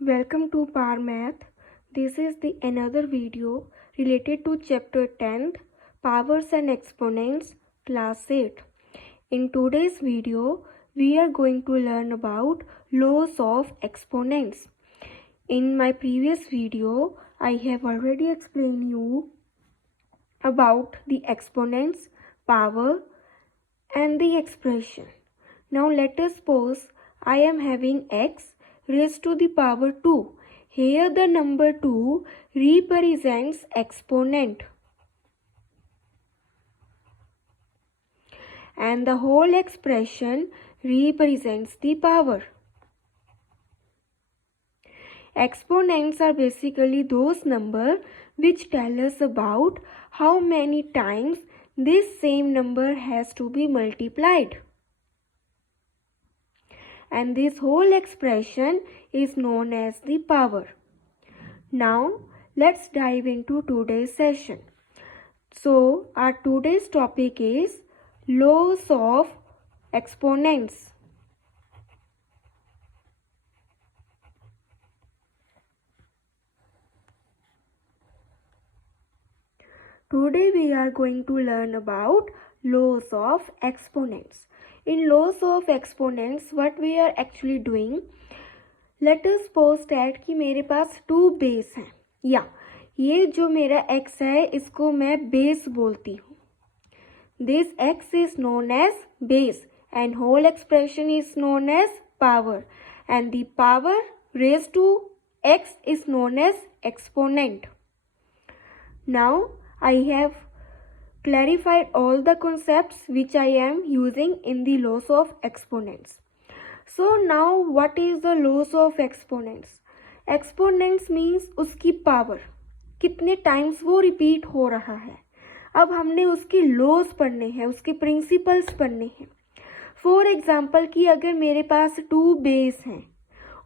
Welcome to Power Math. This is the another video related to chapter 10th Powers and Exponents class 8. In today's video we are going to learn about laws of exponents. In my previous video I have already explained you about the exponents, power and the expression. Now let us suppose I am having x raised to the power 2. Here the number 2 represents exponent and the whole expression represents the power. Exponents are basically those numbers which tell us about how many times this same number has to be multiplied. And this whole expression is known as the power. Now let's dive into today's session. So our today's topic is laws of exponents. Today we are going to learn about laws of exponents. In laws of exponents, what we are actually doing, let us suppose that कि मेरे पास 2 base हैं या ये जो मेरा x है इसको मैं बेस बोलती हूँ. This x is known as base and whole expression is known as power and the power raised to x is known as exponent. Now I have clarified all the concepts which I am using in the laws of exponents. So now what is the laws of exponents? Exponents means उसकी power, कितने times वो repeat हो रहा है. अब हमने उसके laws पढ़ने हैं, उसके principles पढ़ने हैं. For example कि अगर मेरे पास 2 base हैं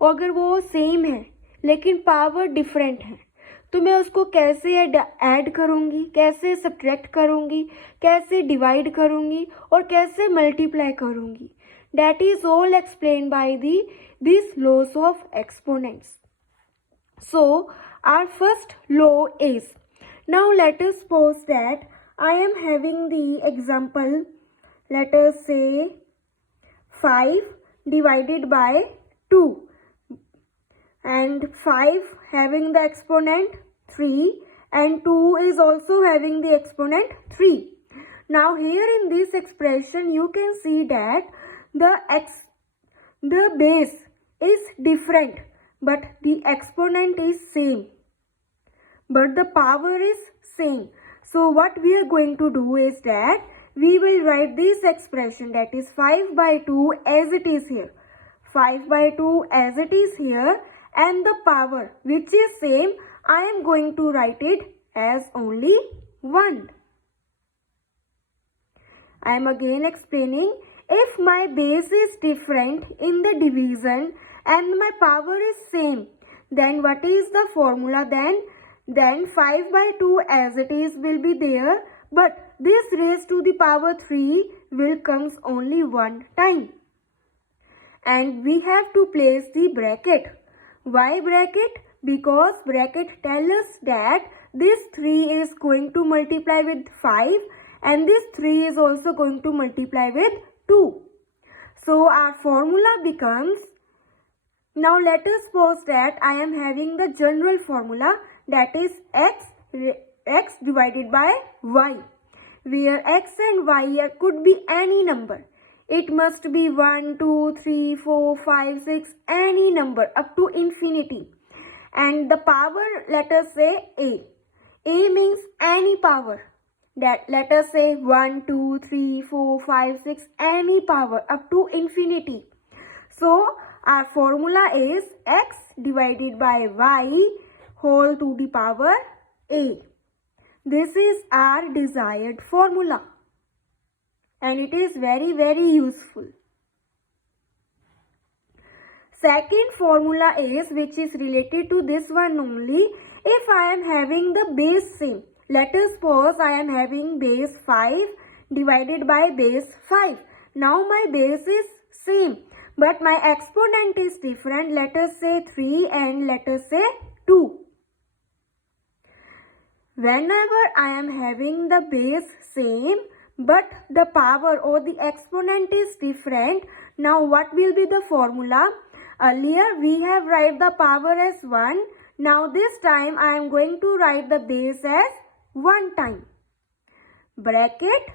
और अगर वो same है लेकिन power different है तो मैं उसको कैसे ऐड करूँगी, कैसे सब्ट्रैक्ट करूँगी, कैसे डिवाइड करूँगी और कैसे मल्टीप्लाई करूँगी. That is all explained by these laws of exponents. So our first law is, now let us suppose that I am having the example, let us say 5 divided by 2. And 5 having the exponent 3 and 2 is also having the exponent 3. Now here in this expression you can see that the base is different but the exponent is same but the power is same. So what we are going to do is that we will write this expression, that is 5 by 2 as it is here. 5 by 2 as it is here. And the power which is same, I am going to write it as only 1. I am again explaining, if my base is different in the division and my power is same, then what is the formula then? Then 5 by 2 as it is will be there, but this raised to the power 3 will comes only one time. And we have to place the bracket. Why bracket? Because bracket tells us that this 3 is going to multiply with 5 and this 3 is also going to multiply with 2. So our formula becomes, now let us suppose that I am having the general formula, that is x divided by y, where x and y could be any number. It must be 1, 2, 3, 4, 5, 6, any number up to infinity. And the power, let us say a. A means any power. That let us say 1, 2, 3, 4, 5, 6, any power up to infinity. So our formula is x divided by y whole to the power a. This is our desired formula. And it is very, very useful. Second formula is, which is related to this one only, if I am having the base same. Let us suppose I am having base 5 divided by base 5. Now my base is same, but my exponent is different. Let us say 3 and let us say 2. Whenever I am having the base same but the power or the exponent is different, now what will be the formula? Earlier we have write the power as 1. Now this time I am going to write the base as 1 time. Bracket.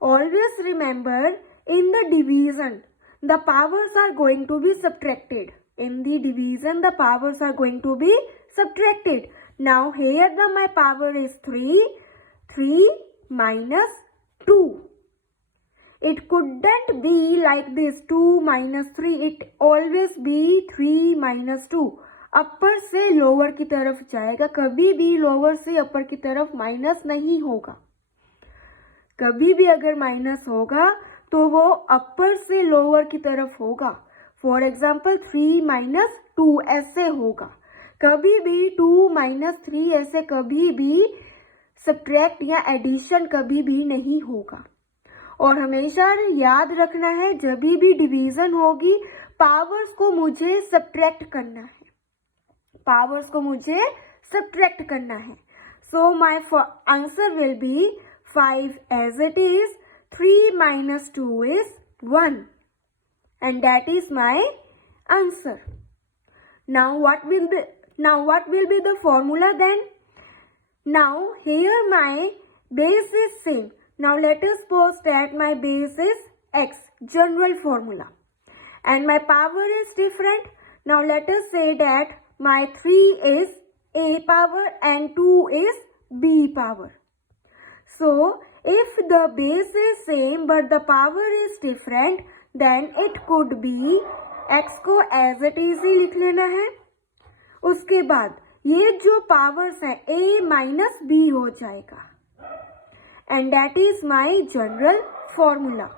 Always remember, in the division the powers are going to be subtracted. In the division the powers are going to be subtracted. Now here my power is 3. 3 minus 2. It couldn't be like this 2 minus 3. It always be 3 minus 2. अपर से lower की तरफ जाएगा, कभी भी lower से अपर की तरफ minus नहीं होगा. कभी भी अगर माइनस होगा तो वो अपर से लोअर की तरफ होगा. फॉर एग्जाम्पल 3 माइनस 2 ऐसे होगा. कभी भी 2 माइनस 3 ऐसे कभी भी सब्ट्रैक्ट या एडिशन कभी भी नहीं होगा. और हमेशा याद रखना है, जब भी डिवीजन होगी पावर्स को मुझे सब्ट्रैक्ट करना है. पावर्स को मुझे सब्ट्रैक्ट करना है. So my answer will be 5 as it is. 3 minus 2 is 1. And that is my answer. Now what will be the formula then? Now here my base is same. Now let us suppose that my base is x, general formula. And my power is different. Now let us say that my 3 is a power and 2 is b power. So if the base is same but the power is different, then it could be x को as it is ही लिख लेना है. उसके बाद ये जो powers है a minus b हो जाएगा. And that is my general formula.